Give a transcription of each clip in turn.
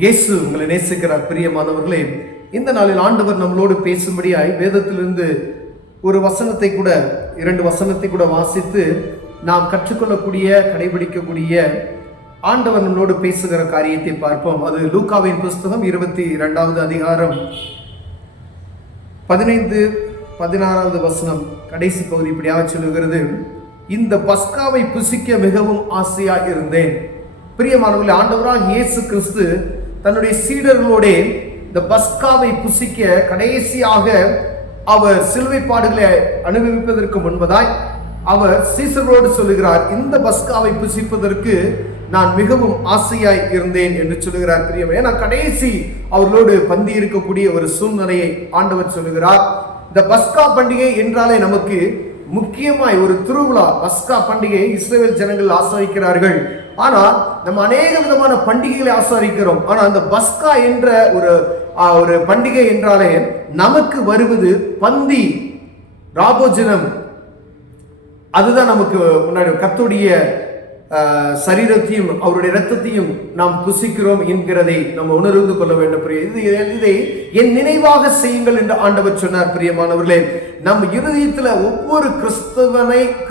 இயேசு உங்களை நேசிக்கிறார். பிரியமானவர்களே, இந்த நாளில் ஆண்டவர் நம்மளோடு பேசும்படியாய் வேதத்திலிருந்து ஒரு வசனத்தை கூட, 2 வசனத்தை கூட வாசித்து நாம் கற்றுக்கொள்ளக்கூடிய, கடைபிடிக்கக்கூடிய ஆண்டவர் நம்மளோடு பேசுகிற காரியத்தை பார்ப்போம். அது லூக்காவின் புஸ்தகம் 22வது அதிகாரம் 15-16வது வசனம் கடைசி பகுதி இப்படியாக சொல்லுகிறது. இந்த பஸ்காவை புசிக்க மிகவும் ஆசையாக இருந்தேன். பிரியமானவர்களே, ஆண்டவராக இயேசு கிறிஸ்து தன்னுடைய சீடர்களோட இந்த பஸ்காவை புசிக்க கடைசியாக அவர் சிலுவை பாடுகளை அனுபவிப்பதற்கு முன்பதாய் அவர் சீசர்களோடு சொல்லுகிறார், இந்த பஸ்காவை புசிப்பதற்கு நான் மிகவும் ஆசையாய் இருந்தேன் என்று சொல்லுகிறார். பிரியமே, ஏன்னா கடைசி அவர்களோடு பந்தி இருக்கக்கூடிய ஒரு சூழ்நிலையை ஆண்டவர் சொல்லுகிறார். இந்த பஸ்கா பண்டிகை என்றாலே நமக்கு முக்கியமாய் ஒரு திருவிழா. பஸ்கா பண்டிகை இஸ்ரவேல் ஜனங்கள் ஆசரிக்கிறார்கள். ஆனால் நம்ம அநேக விதமான பண்டிகைகளை ஆசரிக்கிறோம். ஆனால் அந்த பஸ்கா என்ற ஒரு பண்டிகை என்றாலே நமக்கு வருவது பந்தி, ராபோஜனம். அதுதான் நமக்கு முன்னாடி கர்த்தருடைய சரீரத்தையும் அவருடைய இரத்தத்தையும் நாம் புசிக்கிறோம் என்கிறதை நம்ம உணர்ந்து கொள்ள வேண்டும். இதை என் நினைவாக செய்யுங்கள் என்று ஆண்டவர் சொன்னார். பிரியமானவர்களே, நம் இருதயத்தில் ஒவ்வொரு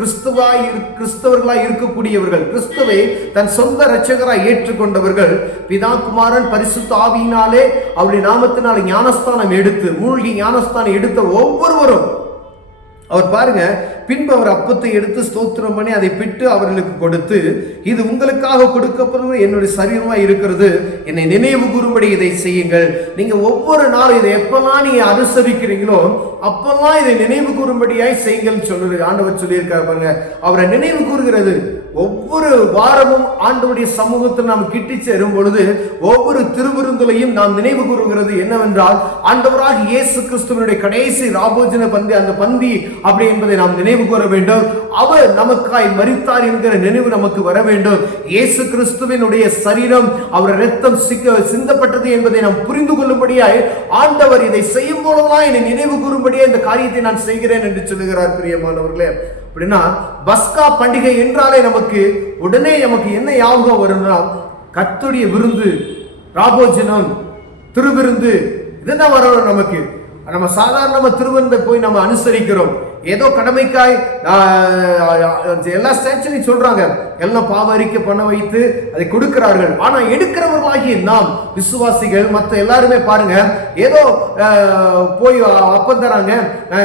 கிறிஸ்தவர்களாய் இருக்கக்கூடியவர்கள், கிறிஸ்துவை தன் சொந்த இரட்சகராய் ஏற்றுக்கொண்டவர்கள், பிதா குமாரன் பரிசுத்த ஆவியினாலே அவருடைய நாமத்தினாலே ஞானஸ்தானம் எடுத்து, மூழ்கி ஞானஸ்தானம் எடுத்த ஒவ்வொருவரும் அவர் பாருங்க, பின்பு அவர் அப்பத்தை எடுத்து ஸ்தோத்திரம் பண்ணி அதை பிட்டு அவர்களுக்கு கொடுத்து, இது உங்களுக்காக கொடுக்கப்படுவது என்னுடைய சரீரமாக இருக்கிறது, என்னை நினைவு கூறும்படி இதை செய்யுங்கள். நீங்க ஒவ்வொரு நாளும் இதை எப்பெல்லாம் நீங்க அனுசரிக்கிறீங்களோ அப்பெல்லாம் இதை நினைவு கூறும்படியாய் செய்யுங்கள் சொல்லுறது ஆண்டவர் சொல்லியிருக்காரு. பாருங்க, அவரை நினைவு கூறுகிறது. ஒவ்வொரு வாரமும் ஆண்டவருடைய சமூகத்தில் நாம் கிட்டி சேரும் பொழுது ஒவ்வொரு திருவிருந்தலையும் நாம் நினைவு கூறுகிறது என்னவென்றால், ஆண்டவராக இயேசு கிறிஸ்துவனுடைய கடைசி ராபோஜன பந்தி, அந்த பந்தி அப்படி என்பதை நாம் நினைவு கூற வேண்டும். அவர் நமக்காய் மரித்தார் என்கிற நினைவு நமக்கு வர வேண்டும். இயேசு கிறிஸ்துவினுடைய சரீரம், அவர் இரத்தம் சிந்தப்பட்டது என்பதை நாம் புரிந்து கொள்ளும்படியாய் ஆண்டவர் இதை செய்யும் போதெல்லாம் என்னை நினைவு கூறும்படியே இந்த காரியத்தை நான் செய்கிறேன் என்று சொல்லுகிறார். பிரியமானவர்களே, அப்படின்னா பஸ்கா பண்டிகை என்றாலே நமக்கு உடனே நமக்கு என்ன ஞாபகம் வரும்னா, கர்த்தருடைய விருந்து, ராபோஜனம், திருவிருந்து, இதுதான் வரணும் நமக்கு. நம்ம சாதாரணமா திருவிருந்தை போய் நம்ம அனுசரிக்கிறோம். ஏதோ கடமைக்காய் எல்லா ஸ்டேட்லையும் சொல்றாங்க, எல்லாம் பாவ அறிக்கை பண்ண வைத்து அதை கொடுக்கிறார்கள். ஆனா எடுக்கிறவர்களாகி நாம் விசுவாசிகள் மற்ற எல்லாருமே பாருங்க, ஏதோ போய் அப்பம் தராங்க,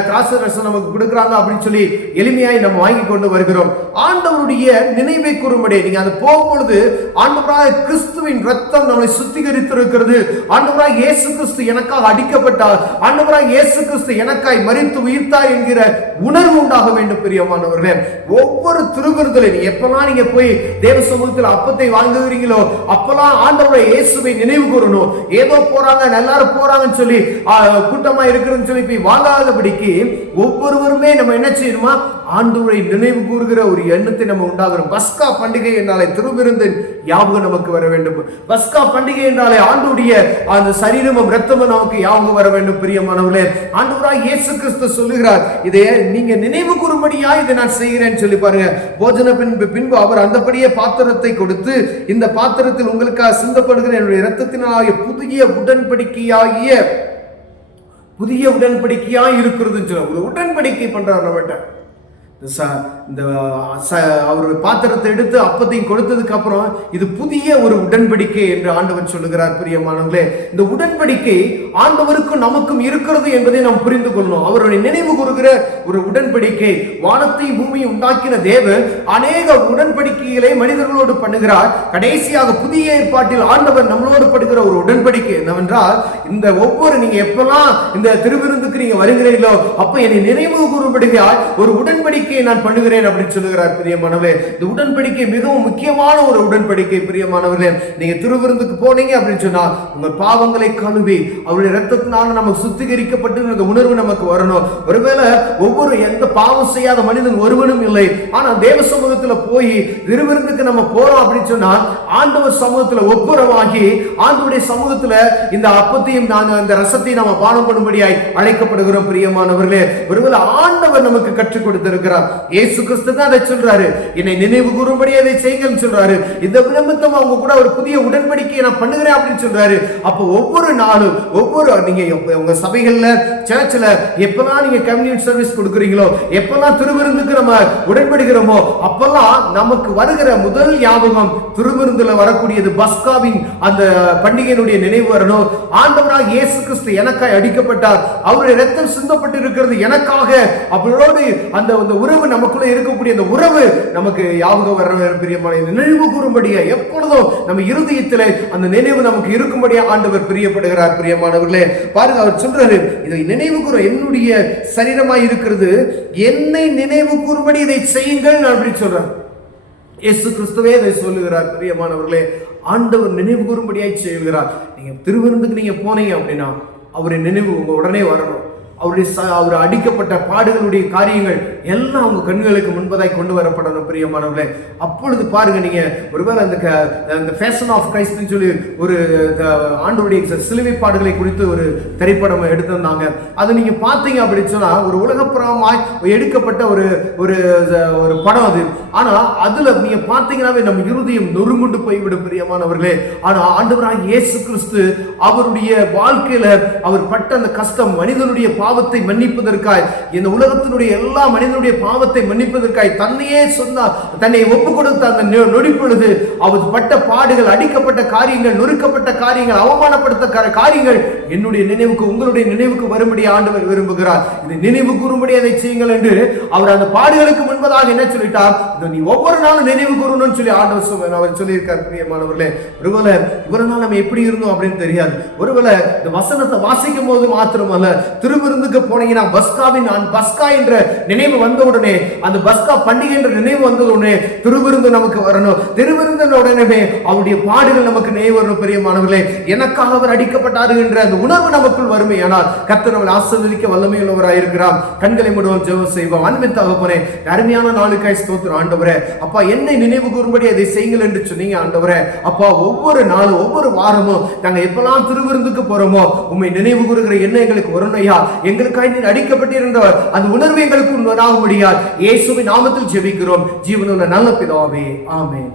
காசு ரசம் நமக்கு கொடுக்குறாங்க அப்படின்னு சொல்லி எளிமையாய் நம்ம வாங்கி கொண்டு வருகிறோம். ஆண்டவருடைய நினைவை கூறும்படி நீங்க அது போகும்பொழுது, ஆண்டவராக கிறிஸ்துவின் ரத்தம் நம்மளை சுத்திகரித்திருக்கிறது. ஆண்டவராக இயேசு கிறிஸ்து எனக்காக அடிக்கப்பட்டார், ஆண்டவராக இயேசு கிறிஸ்து எனக்காய் மரித்து உயிர்த்தார் என்கிற உணர்வு உண்டாக வேண்டும். பிரியமானவர்களே, ஒவ்வொரு திருவிருந்தலை நீ எப்பெல்லாம் நீங்க போய் தேவ சமூகத்தில் அப்பத்தை வாங்குகிறீங்களோ அப்பெல்லாம் ஆண்டவரை இயேசுவை நினைவு கூறணும். ஏதோ போறாங்க, எல்லாரும் போறாங்கன்னு சொல்லி கூட்டமா இருக்குன்னு சொல்லி போய் வாங்காதபடிக்கு ஒவ்வொருவருமே நம்ம என்ன செய்யணுமா, ஆண்டவரை நினைவு கூறுகிற ஒரு எண்ணத்தை நம்ம உண்டாகிறோம். பஸ்கா பண்டிகை என்றாலே திருவிருந்தின் ஞாபகம் நமக்கு வர வேண்டும். பஸ்கா பண்டிகை என்றாலே ஆண்டவருடைய அந்த சரீரமும் இரத்தமும் நமக்கு ஞாபகம் வர வேண்டும். பிரியமானவர்களே, ஆண்டவராக இயேசு கிறிஸ்து சொல்லுகிறார், இதை நீங்க நினைவு கூறும்படியா இதை நான் செய்கிறேன்னு சொல்லி பாருங்க. போஜன பின்பு அவர் அந்தபடியே பாத்திரத்தை கொடுத்து, இந்த பாத்திரத்தில் உங்களுக்காக சிந்தப்படுகிற என்னுடைய இரத்தத்தினாகிய புதிய உடன்படிக்கையாய் இருக்கிறதுன்னு சொல்ல, ஒரு உடன்படிக்கை பண்றார் நம்மகிட்ட. இந்த அவருடைய பாத்திரத்தை எடுத்து அப்பத்தையும் கொடுத்ததுக்கு அப்புறம் இது புதிய ஒரு உடன்படிக்கை என்று ஆண்டவர் சொல்லுகிறார். பிரியமானவர்களே, இந்த உடன்படிக்கை ஆண்டவருக்கும் நமக்கும் இருக்கிறது என்பதை நாம் புரிந்து கொள்ளணும். அவருடைய நினைவு கூறுகிற ஒரு உடன்படிக்கை. வானத்தை பூமியை உண்டாக்கின தேவன் அநேக உடன்படிக்கைகளை மனிதர்களோடு பண்ணுகிறார். கடைசியாக புதிய ஏற்பாட்டில் ஆண்டவர் நம்மளோடு படுகிற ஒரு உடன்படிக்கை என்னவென்றால், இந்த ஒவ்வொரு நீங்க எப்பெல்லாம் இந்த திருவிருந்துக்கு நீங்க வருகிறீர்களோ அப்ப என்னை நினைவு கூறும்படியாய் ஒரு உடன்படிக்கை நான் பண்ணுகிறேன் அப்படின்னு சொல்லுகிறார். பிரியமானவர்களே, இந்த உடன்படிக்கை மிகவும் முக்கியமான ஒரு உடன்படிக்கை. பிரியமானவர்களே, நீங்க திருவிருந்துக்கு போனீங்க அப்படின்னு சொன்னா உங்க பாவங்களை கழுவி அவருடைய இரத்தத்தினால நமக்கு சுத்திகரிக்கப்பட்டு இந்த உணர்வு நமக்கு வரணும். ஒருவேளை எந்த பாவம் செய்யாத மனிதன் ஒருவனும் இல்லை. ஆனா தேவ சமூகத்துல போய் திருவிருந்துக்கு நம்ம போறோம் அப்படின்னு சொன்னா ஆண்டவர் சமூகத்துல ஒப்புரவாகி ஆண்டவருடைய சமூகத்துல இந்த அப்பத்தையும் இந்த ரசத்தையும் நம்ம பானம் பண்ணும்படியாய் அழைக்கப்படுகிறோம். பிரியமானவர்களே, ஒருவேளை ஆண்டவர் நமக்கு கற்றுக் கொடுத்திருக்கிறார். இயேசு கிறிஸ்து தான் அதை சொல்றாரு, என்னை நினைவு கூறும்படி அதை செய்யுங்கன்னு சொல்றாரு. இந்த நிமித்தம் அவங்க கூட ஒரு புதிய உடன்படிக்கையை நான் பண்ணுகிறேன் அப்படின்னு சொல்றாரு. அப்போ ஒவ்வொரு நாளும் நீங்க உங்க சபைகள்ல சர்ச்சில் எப்பெல்லாம் நீங்க கம்யூனிட்டி சர்வீஸ் கொடுக்குறீங்களோ, எப்பெல்லாம் திருவிருந்துக்கு நம்ம உடன்படுகிறோமோ, அப்பெல்லாம் நமக்கு வருகிற முதல் ஞாபகம் திருவிருந்துல வரக்கூடியது பஸ்காவின் அந்த பண்டிகையினுடைய நினைவு வரணும். ஆண்டவராக இயேசு கிறிஸ்து எனக்காய் அடிக்கப்பட்டார், அவருடைய ரத்தம் சிந்தப்பட்டு இருக்கிறது எனக்காக. அவரோடு அந்த உறவு நமக்குள்ள இருக்கக்கூடிய அந்த உறவு நமக்கு ஞாபகம் வர பிரியமான நினைவு கூறும்படியா எப்பொழுதும் நம்ம இருதயத்தில் அந்த நினைவு நமக்கு இருக்கும்படியா ஆண்டவர் பிரியப்படுகிறார். பிரியமானவர்களே பாருங்க, அவர் சொல்றாரு, இதை நினைவு கூற என்னுடைய சரீரமாய் இருக்கிறது, என்னை நினைவு கூறும்படி இதை செய்யுங்கள் அப்படின்னு சொல்றார். இயேசு கிறிஸ்துவே இதை சொல்லுகிறார். பிரியமானவர்களே, ஆண்டவர் நினைவு கூறும்படியாய் செய்கிறார். நீங்க திருவிருந்துக்கு நீங்க போனீங்க அப்படின்னா அவருடைய நினைவு உங்க உடனே வரணும். அவர் அடிக்கப்பட்ட பாடுகளுடைய காரியங்கள் எல்லாம் உங்க கண்களுக்கு முன்பதாய் கொண்டு வரப்படணும். பிரியமானவர்களே, அப்பொழுது பாருங்க, நீங்க ஒருவேளை அந்த ஃபேஷன் ஆஃப் கிரைஸ்ட்னு சொல்லி ஒரு ஆண்டவருடைய சிலுவை பாடுகளை குறித்து ஒரு திரைப்படம் எடுத்திருந்தாங்க. அது நீங்க பார்த்தீங்க அப்படின்னு சொன்னா ஒரு உலகப்புறமாய் எடுக்கப்பட்ட ஒரு படம் அது. ஆனா அதுல நீங்க பார்த்தீங்கன்னாவே நம்ம இருதயம் நொறுங்குண்டு போய்விடும். பிரியமானவர்களே, ஆனா ஆண்டவராகிய இயேசு கிறிஸ்து அவருடைய வாழ்க்கையில அவர் பட்ட அந்த கஷ்டம், மனிதனுடைய பாவத்தை மன்னிப்பதற்காய், இந்த உலகத்தினுடைய எல்லா மனிதனுடைய பாவத்தை மன்னிப்பதற்காய் தன்னையே சொன்னார், தன்னை ஒப்பு கொடுத்த அந்த நொடிப்பொழுது அவர் பட்ட பாடுகள், அடிக்கப்பட்ட காரியங்கள், நொறுக்கப்பட்ட காரியங்கள், அவமானப்படுத்த காரியங்கள் என்னுடைய நினைவுக்கு, உங்களுடைய நினைவுக்கு வரும்படி ஆண்டவர் விரும்புகிறார். இதை நினைவு கூறும்படி அதை செய்யுங்கள் என்று அவர் அந்த பாடுகளுக்கு முன்பதாக என்ன சொல்லிட்டார், நீ ஒவ்வொரு நாளும் நினைவு கூறணும்னு சொல்லி ஆண்டவர் அவர் சொல்லியிருக்கார். பிரியமானவர்களே, ஒருவேளை இவ்வளவு நாள் நம்ம எப்படி இருந்தோம் அப்படின்னு தெரியாது. ஒருவேளை இந்த வசனத்தை வாசிக்கும் போது மாத்திரமல்ல, திருவிருந்துக்கு போனீங்கன்னா பஸ்கா என்ற நினைவு வந்த உடனே, அந்த பஸ்கா பண்டிகை என்ற நினைவு வந்த உடனே திருவிருந்து நமக்கு வரணும். திருவிருந்தின் உடனே அவருடைய பாடுகள் நமக்கு நினைவு வரணும். பிரியமானவர்களே, எனக்காக அவர் அடிக்கப்பட்டார் என்ற அந்த உணர்வு நமக்குள் வறுமை. ஆனால் கர்த்தர் நம்மை ஆசீர்வதிக்க வல்லமை உள்ளவராக இருக்கிறார். கண்களை மூடுவோம், ஜெபம் செய்வோம். அன்பின் தகப்பனே, அருமையான நாளுக்காய் ஸ்தோத்திரம் ஆண்டவரே. அப்பா, என்னை நினைவு கூறும்படி அதை செய்யுங்கள் என்று சொன்னீங்க ஆண்டவரே. அப்பா, ஒவ்வொரு நாளும் ஒவ்வொரு வாரமும் நாங்க எப்பெல்லாம் திருவிருந்துக்கு போறோமோ உண்மை நினைவு கூறுகிற எண்ணம் எங்களுக்கு வரணையா, எங்களுக்காக நீ அடிக்கப்பட்டிருந்தவர் அந்த உணர்வு எங்களுக்கு உண்டாகும்படியால் இயேசுவின் நாமத்தில் ஜெபிக்கிறோம் ஜீவனுள்ள நல்ல பிதாவே, ஆமென்.